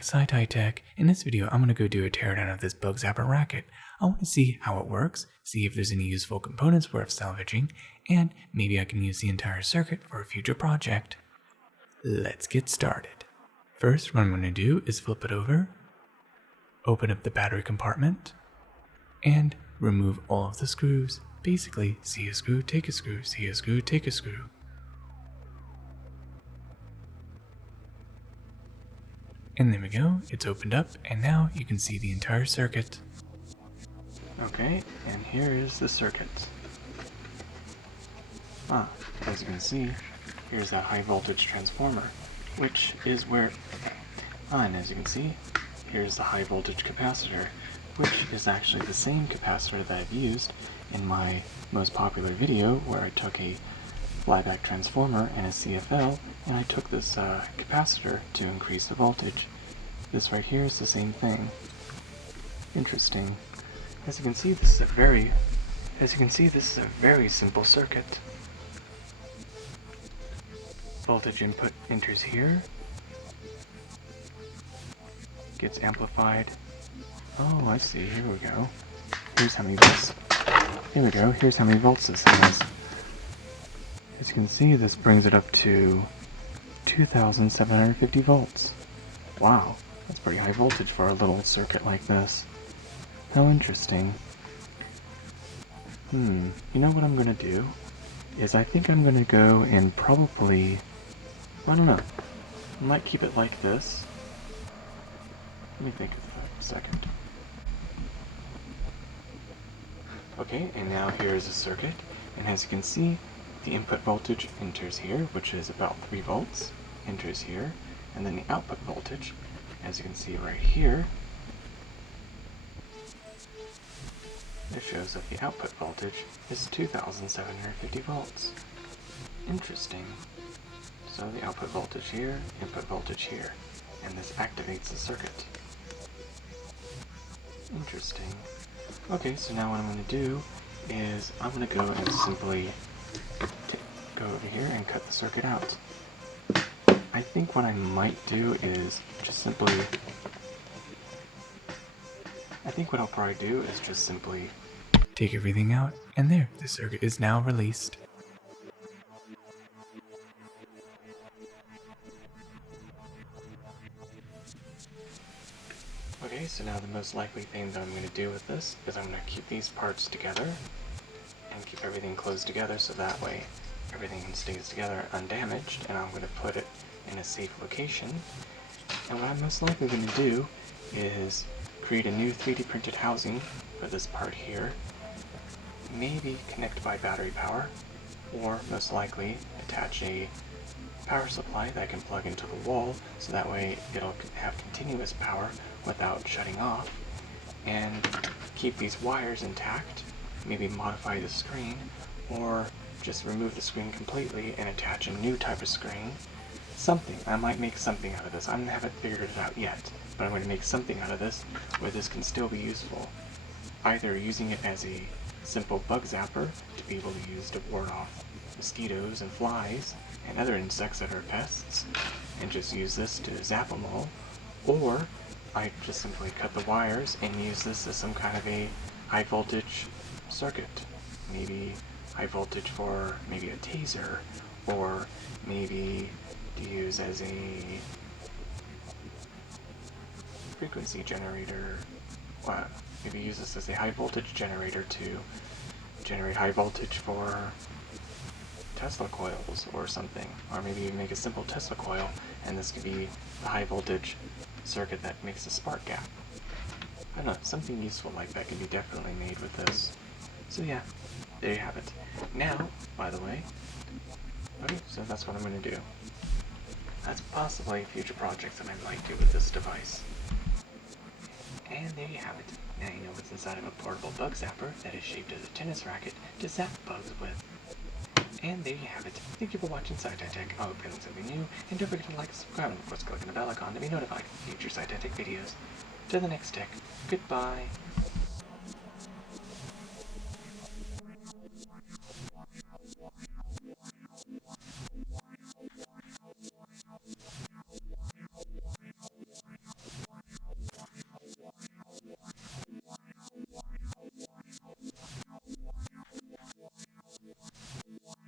back, Tech. In this video, I'm going to go do a teardown of this Bug Zapper Racket. I want to see how it works, see if there's any useful components worth salvaging, and maybe I can use the entire circuit for a future project. Let's get started. First, what I'm going to do is flip it over, open up the battery compartment, and remove all of the screws. Basically, see a screw, take a screw, see a screw, take a screw. And there we go, it's opened up, and now you can see the entire circuit. Okay, and here is the circuit. As you can see, here's that high voltage transformer, which is where, and as you can see, here's the high voltage capacitor, which is actually the same capacitor that I've used in my most popular video where I took a flyback transformer and a CFL, and I took this capacitor to increase the voltage. This right here is the same thing. Interesting. As you can see, this is a very simple circuit. Voltage input enters here, gets amplified. Oh, I see. Here we go. Here's how many volts. Here we go. Here's how many volts this has. As you can see, this brings it up to 2,750 volts. Wow, that's pretty high voltage for a little circuit like this. How interesting. You know what I'm going to do? Is I think I'm going to go and probably, I don't know, I might keep it like this. Let me think of that a second. Okay, and now here's a circuit, and as you can see, the input voltage enters here, which is about 3 volts, enters here, and then the output voltage, as you can see right here, it shows that the output voltage is 2,750 volts. Interesting. So the output voltage here, input voltage here, and this activates the circuit. Interesting. Okay, so now what I'm going to do is I'm going to go and simply go over here and cut the circuit out. I think what I might do is just simply, take everything out, and there, the circuit is now released. Okay, so now the most likely thing that I'm going to do with this is I'm going to keep these parts together and keep everything closed together so that way everything stays together undamaged, and I'm going to put it in a safe location. And what I'm most likely going to do is create a new 3D printed housing for this part here, maybe connect by battery power, or most likely attach a power supply that I can plug into the wall so that way it'll have continuous power without shutting off, and keep these wires intact, maybe modify the screen, or just remove the screen completely and attach a new type of screen. Something. I might make something out of this. I haven't figured it out yet, but I'm going to make something out of this where this can still be useful. Either using it as a simple bug zapper to be able to use to ward off mosquitoes and flies and other insects that are pests, and just use this to zap them all, or I just simply cut the wires and use this as some kind of a high voltage circuit. Maybe high voltage for maybe a taser, or maybe to use as a frequency generator. Maybe use this as a high voltage generator to generate high voltage for Tesla coils or something. Or maybe you make a simple Tesla coil and this could be the high voltage circuit that makes a spark gap. I don't know, something useful like that can be definitely made with this. So yeah, there you have it. Now, by the way, okay, so that's what I'm going to do. That's possibly future projects that I might do with this device. And there you have it. Now you know what's inside of a portable bug zapper that is shaped as a tennis racket to zap bugs with. And there you have it. Thank you for watching Tech. I hope you learned something new, and don't forget to like, subscribe, and of course click on the bell icon to be notified of future Tech videos. Till the next tech, goodbye.